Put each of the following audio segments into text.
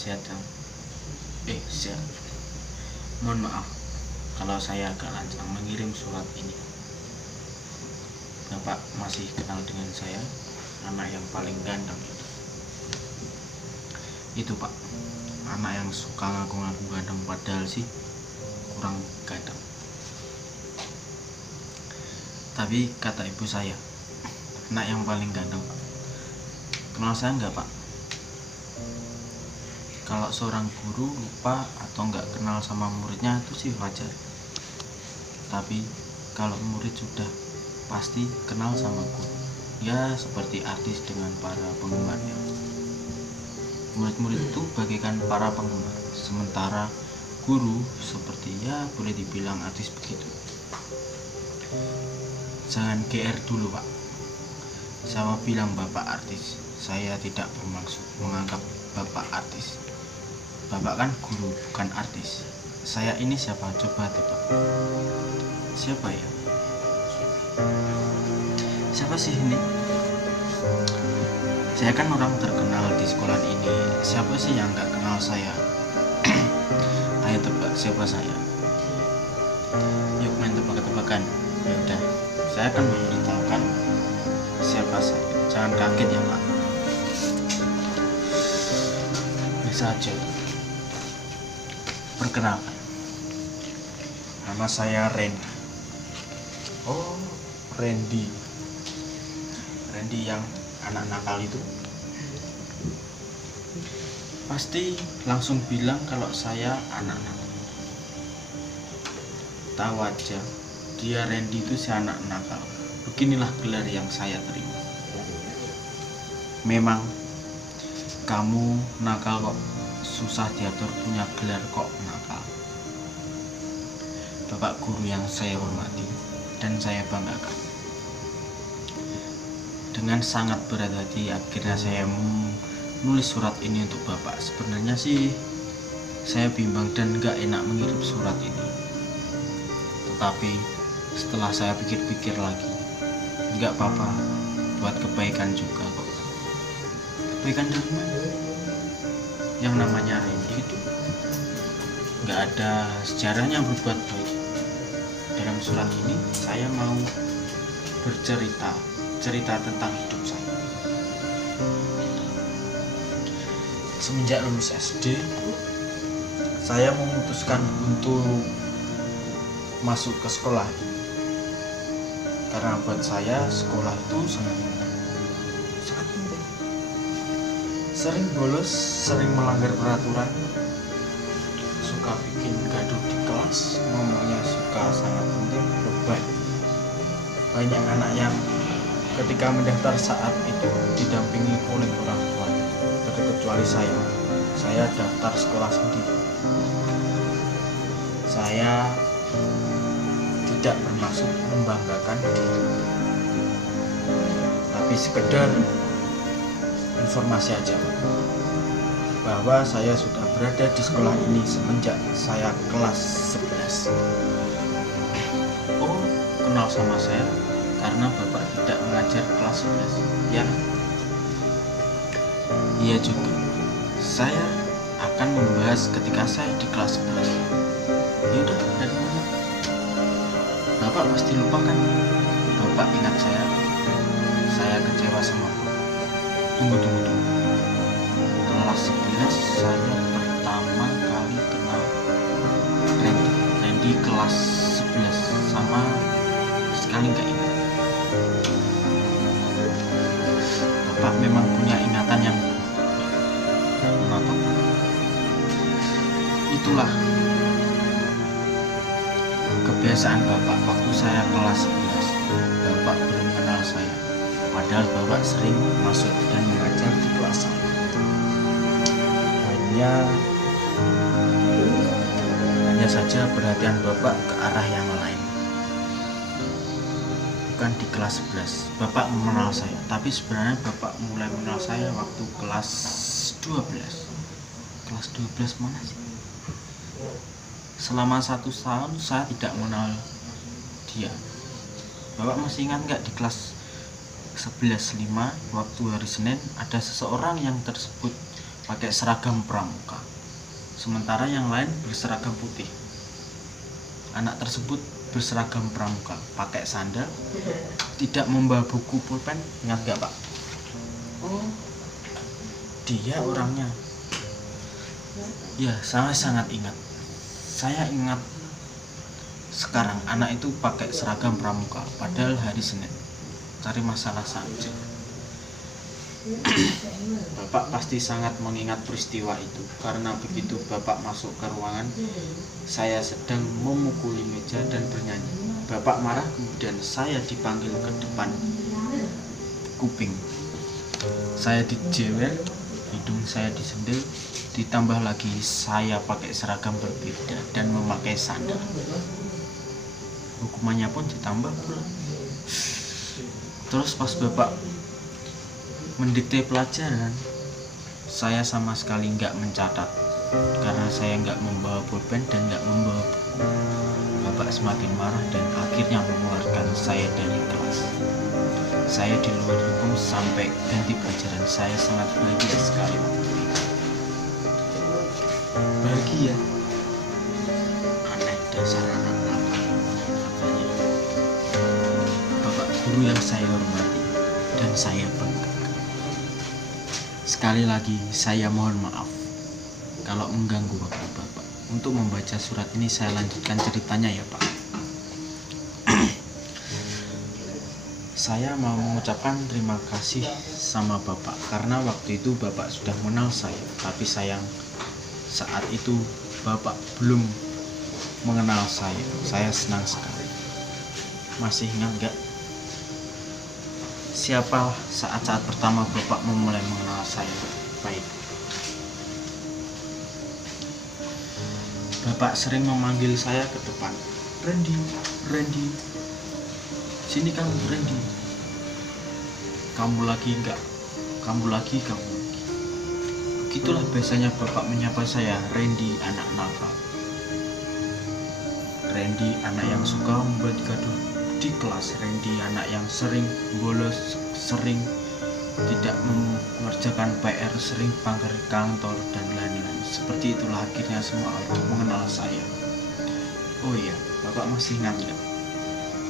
kesehatan. Siap. Mohon maaf kalau saya agak lancang mengirim surat ini. Bapak masih kenal dengan saya, anak yang paling ganteng itu. Itu Pak, anak yang suka ngaku-ngaku ganteng padahal sih kurang ganteng. Tapi kata ibu saya, anak yang paling ganteng Pak. Kenal saya enggak Pak? Kalau seorang guru lupa atau enggak kenal sama muridnya itu sih wajar. Tapi kalau murid sudah pasti kenal sama guru. Ya seperti artis dengan para penggemarnya. Murid-murid itu bagaikan para penggemar, sementara guru seperti ya boleh dibilang artis begitu. Jangan GR dulu Pak. Saya bilang Bapak artis, saya tidak bermaksud menganggap Bapak artis. Bapak kan guru, bukan artis. Saya ini siapa? Coba tebak. Siapa ya? Siapa sih ini? Saya kan orang terkenal di sekolah ini. Siapa sih yang gak kenal saya? Ayo tebak siapa saya. Yuk main tebak-tebakan. Ya udah, saya akan memberitahukan siapa saya. Jangan kaget ya Pak. Bisa aja. Perkenalkan, nama saya Randy. Oh, Randy yang anak nakal itu. Pasti langsung bilang kalau saya anak nakal. Tahu aja, dia Randy itu si anak nakal. Beginilah gelar yang saya terima. Memang kamu nakal kok, susah diatur, punya gelar kok nakal. Bapak guru yang saya hormati dan saya banggakan. Dengan sangat berat hati akhirnya saya menulis surat ini untuk Bapak. Sebenarnya sih saya bimbang dan gak enak mengirim surat ini. Tetapi setelah saya pikir-pikir lagi, gak apa-apa, buat kebaikan juga kok. Kebaikan dari mana? Yang namanya Randy itu gak ada sejarahnya berbuat baik. Dalam surat ini saya mau bercerita tentang hidup saya. Semenjak lulus SD, saya memutuskan untuk masuk ke sekolah ini. Karena buat saya sekolah itu sangat penting. Sering bolos, sering melanggar peraturan, suka bikin gaduh di kelas, ngomongnya suka sangat penting, lebay. Banyak anak yang ketika mendaftar saat itu didampingi oleh orang tua, terkecuali saya daftar sekolah sendiri. Saya tidak bermaksud membanggakan diri, tapi sekedar informasi aja bahwa saya sudah berada di sekolah ini semenjak saya kelas 11. Oh, kenal sama saya karena Bapak tidak mengajar kelas 11, ya? Iya juga. Saya akan membahas ketika saya di kelas 11. Yaudah, dari mana? Bapak pasti lupa kan? Bapak ingat saya kecewa sama Bapak. Tunggu. Kelas 11 saya pertama kali kenal Randy kelas 11 sama sekali nggak ingat. Bapak memang punya ingatan yang menatap. Itulah kebiasaan Bapak waktu saya kelas 11. Bapak belum kenal saya, padahal Bapak sering masuk dan mengajar di kelas saya. Hanya saja perhatian Bapak ke arah yang lain, bukan di kelas 11. Bapak mengenal saya, tapi sebenarnya Bapak mulai mengenal saya waktu kelas 12. Kelas 12 mana sih? Selama 1 tahun saya tidak mengenal dia. Bapak masih ingat nggak di kelas 11.5 waktu hari Senin ada seseorang yang tersebut pakai seragam pramuka, sementara yang lain berseragam putih. Anak tersebut berseragam pramuka, pakai sandal, tidak membawa buku pulpen. Ingat gak Pak? Oh, Dia orangnya. Ya, saya sangat ingat. Saya ingat sekarang anak itu pakai seragam pramuka, padahal hari Senin. Cari masalah saja. Bapak pasti sangat mengingat peristiwa itu, karena begitu Bapak masuk ke ruangan, saya sedang memukuli meja dan bernyanyi. Bapak marah, kemudian saya dipanggil ke depan kuping. Saya dijewer, hidung saya disendil, ditambah lagi saya pakai seragam berbeda dan memakai sandal. Hukumannya pun ditambah pula. Terus pas Bapak mendikte pelajaran, saya sama sekali nggak mencatat karena saya nggak membawa pulpen dan nggak membawa buku. Bapak semakin marah dan akhirnya mengeluarkan saya dari kelas. Saya di luar hukum sampai ganti pelajaran. Saya sangat bahagia sekali waktu itu. Bahagia? Aneh, dasar anak nakal, katanya. Bapak guru yang saya hormati dan saya bangga. Sekali lagi saya mohon maaf kalau mengganggu waktu Bapak. Untuk membaca surat ini saya lanjutkan ceritanya ya Pak. Saya mau mengucapkan terima kasih sama Bapak karena waktu itu Bapak sudah mengenal saya. Tapi sayang saat itu Bapak belum mengenal saya. Saya senang sekali. Masih ingat gak? Siapa saat-saat pertama Bapak memulai mengenal saya? Baik. Bapak sering memanggil saya ke depan. Randy, Randy. Sini kamu, Randy. Kamu lagi enggak? Kamu lagi. Begitulah biasanya Bapak menyapa saya, Randy anak nakal. Randy anak yang suka membuat gaduh di kelas. Randy anak yang sering bolos, sering tidak mengerjakan PR, sering pangkar kantor dan lain-lain. Seperti itulah akhirnya semua untuk mengenal saya. Oh iya, Bapak masih ingat nggak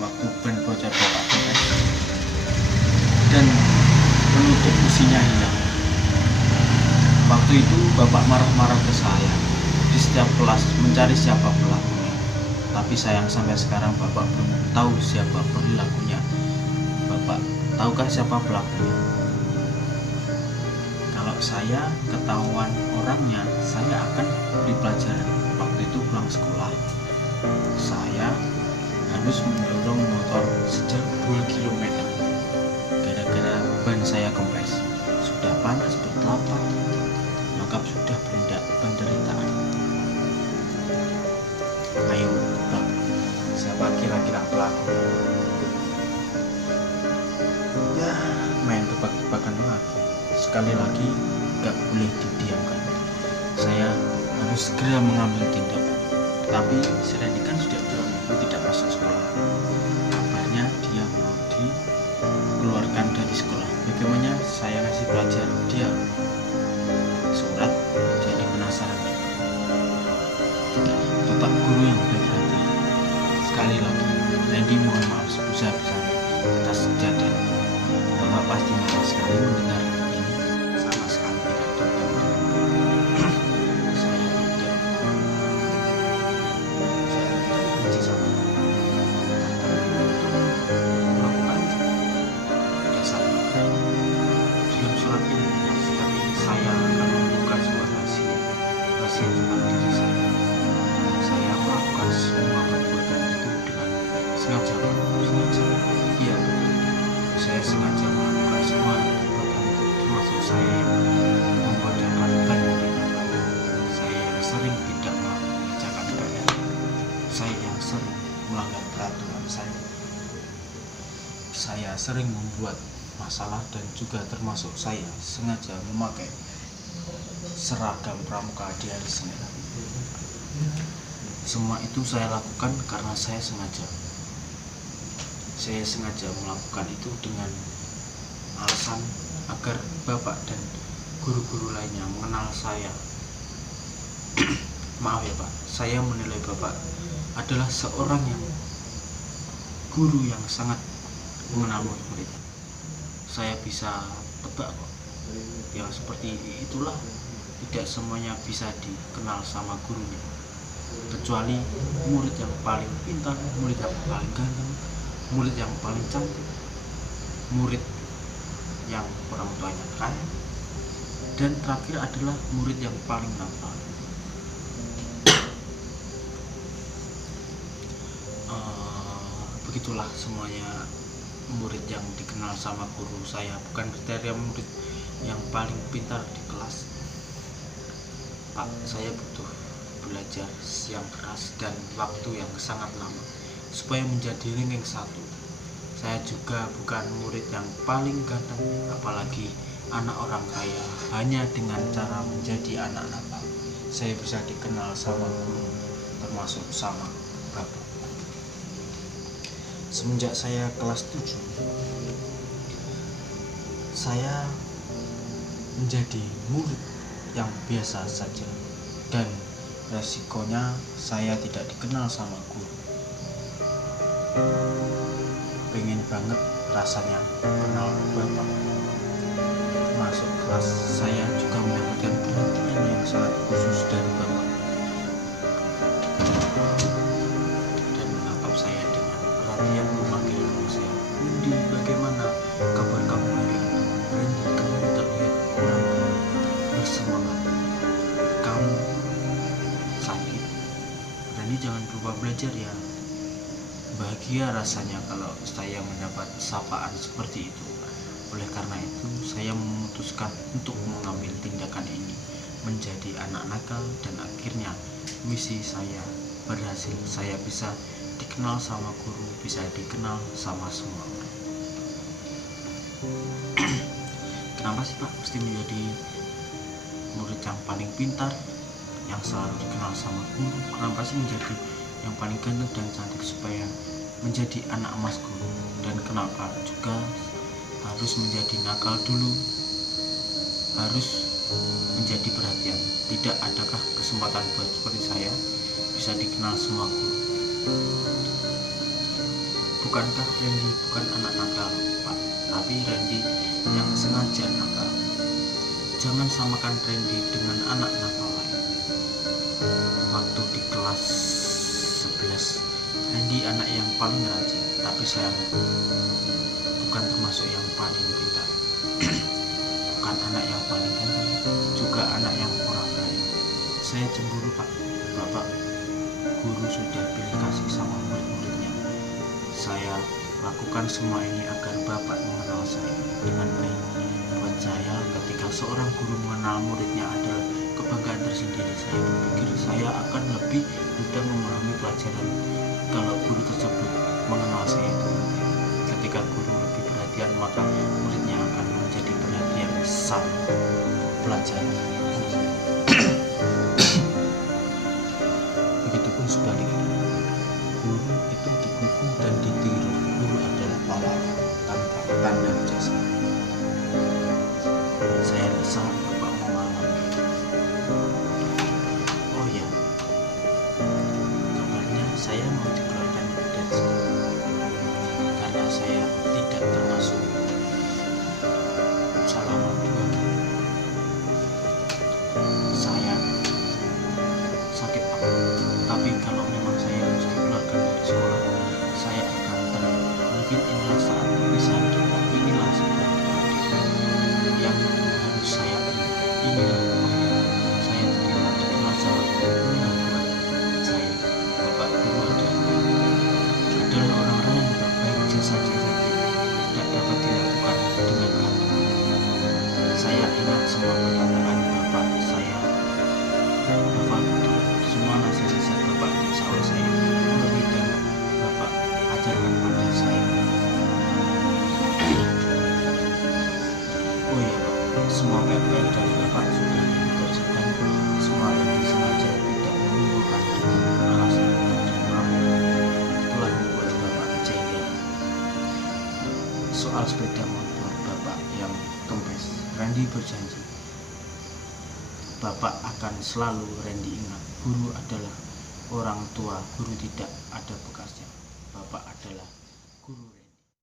waktu ban bocor Bapak kempes dan penutup businya hilang? Waktu itu Bapak marah-marah ke saya di setiap kelas mencari siapa pelakunya. Tapi sayang sampai sekarang Bapak belum tahu siapa pelakunya. Bapak tahukah siapa pelakunya? Kalau saya ketahuan orangnya, saya akan beri pelajaran. Waktu itu pulang sekolah, saya harus mendorong motor sejauh 2 km gara-gara ban saya kempes. Sudah panas berkelapa, maka sudah penderitaan. Ayo tebak, siapa kira-kira pelaku? Ya, main tebak-tebakan lagi. Sekali lagi, gak boleh didiamkan. Saya harus segera mengambil tindakan. Tapi si Randy kan sudah bilang tidak masuk sekolah. Kabarnya dia mau dikeluarkan dari sekolah. Bagaimana saya ngasih pelajaran dia surat, jadi penasaran. Bapak guru yang baik hati. Sekali lagi, Randy mohon maaf sebesar-besarnya atas kejadian. Bapak pasti marah sekali mendengar ini. Sama sekali tidak terdengar. Saya tidak benci sama melakukan dasar makar. Dalam surat ini, sikap ini saya akan membuka sebuah rahasia tentang diri saya. Saya melakukan semua perbuatan itu dengan sengaja. Iya betul. Saya sengaja melakukan semua perbuatan itu, termasuk saya yang membodohkan ban. Saya yang sering tidak mengerjakan PR. Saya yang sering melanggar peraturan saya. Saya sering membuat masalah dan juga termasuk saya sengaja memakai seragam pramuka di hari Senin. Semua itu saya lakukan karena saya sengaja. Saya sengaja melakukan itu dengan alasan agar Bapak dan guru-guru lainnya mengenal saya. Maaf ya Pak, saya menilai Bapak adalah seorang guru yang sangat mengenal murid. Saya bisa tebak kok, yang seperti itulah tidak semuanya bisa dikenal sama gurunya, kecuali murid yang paling pintar, murid yang paling ganteng, murid yang paling cantik, murid yang orang tuanya kaya, dan terakhir adalah murid yang paling nakal. Begitulah semuanya murid yang dikenal sama guru saya, bukan kriteria murid yang paling pintar di kelas. Pak, saya butuh belajar yang keras dan waktu yang sangat lama supaya menjadi ranking 1. Saya juga bukan murid yang paling ganteng, apalagi anak orang kaya. Hanya dengan cara menjadi anak nakal, saya bisa dikenal sama guru, termasuk sama Bapak. Semenjak saya kelas 7, saya menjadi murid yang biasa saja, dan resikonya saya tidak dikenal sama guru. Pengen banget rasanya kenal Bapak. Masuk kelas, saya juga mendapatkan perhatian yang sangat khusus dari Bapak, dan menatap saya dengan perhatian, memanggil nama saya. Windy, bagaimana kabar kamu hari ini? Randy, kamu terlihat kurang bersemangat. Kamu sakit? Randy, jangan lupa belajar ya. Bahagia rasanya kalau saya mendapat sapaan seperti itu. Oleh karena itu, saya memutuskan untuk mengambil tindakan ini, menjadi anak nakal, dan akhirnya misi saya berhasil. Saya bisa dikenal sama guru, bisa dikenal sama semua orang. Kenapa sih Pak mesti menjadi murid yang paling pintar, yang selalu dikenal sama guru? Kenapa sih menjadi yang paling ganteng dan cantik supaya menjadi anak emas guru? Dan kenapa juga harus menjadi nakal dulu, harus menjadi perhatian? Tidak adakah kesempatan buat seperti saya bisa dikenal semua guru? Bukankah Randy bukan anak nakal Pak, tapi Randy yang sengaja nakal? Jangan samakan Randy dengan anak nakal lain. Waktu di kelas 11, Randy anak yang paling rajin, tapi sayang bukan termasuk yang paling pintar. Bukan anak yang paling ganteng, juga anak yang kurang kaya. Saya cemburu Pak. Bapak guru sudah pilih kasih sama murid-muridnya. Saya lakukan semua ini agar Bapak mengenal saya dengan baik. Buat saya, ketika seorang guru mengenal muridnya adalah kebanggaan tersendiri. Saya berpikir saya akan lebih mudah memahami pelajaran kalau guru tersebut mengenal saya itu. Ketika guru lebih perhatian, maka muridnya akan menjadi perhatian sama pelajaran. Begitupun sebaliknya, guru itu didukung dan ditiru. Guru adalah pahlawan tanpa tanda jasa. Saya rasa Bapak mengalami. Oh ya, kabarnya saya mau dikeluarkan dari sekolah karena saya tidak termasuk selama 2 minggu. Saya sakit Pak, tapi kalau memang saya harus dikeluarkan dari sekolah, saya akan tenang. Mungkin inilah saat bisa kita, inilah sebuah takdir yang harus saya terima. Inilah upaya saya terima dikenal sama guru yang buat saya. Bapak guru adalah orang-orang yang terbaik. Jasa-jasa tidak dapat dilakukan dengan kata. Saya ingat semua perkataan Bapak, saya hafal betul semua nasihat Bapak soal saya, murid dan Bapak ajarkan pada saya. Oh iya Pak, semua PR dari Bapak sudah dikerjakan. Semua yang disengaja tidak menimbulkan dengan alasan dan maaf telah membuat Bapak kecewa. Soal sepeda motor Bapak yang kempes, Randy berjanji Bapak akan selalu Randy ingat. Guru adalah orang tua, guru tidak ada bekasnya. Bapak adalah guru.